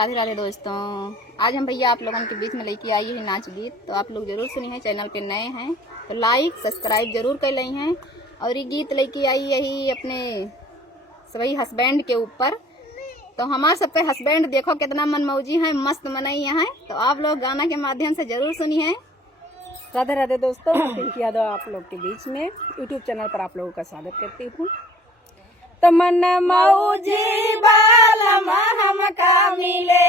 राधे राधे दोस्तों। आज हम भैया आप लोगों के बीच में लेके आई है नाच गीत, तो आप लोग जरूर सुनी है। चैनल पे नए हैं तो लाइक सब्सक्राइब जरूर कर ली हैं। और ये गीत लेके आई यही अपने सभी हस्बैंड के ऊपर। तो हमारे सब पे हस्बैंड देखो कितना मनमौजी है, मस्त मनई है। तो आप लोग गाना के माध्यम से जरूर सुनी है। राधे राधे दोस्तों, पिंकी यादव आप लोग के बीच में यूट्यूब चैनल पर आप लोगों का स्वागत करती हूँ। तो मन मौजी बालम हमका मिले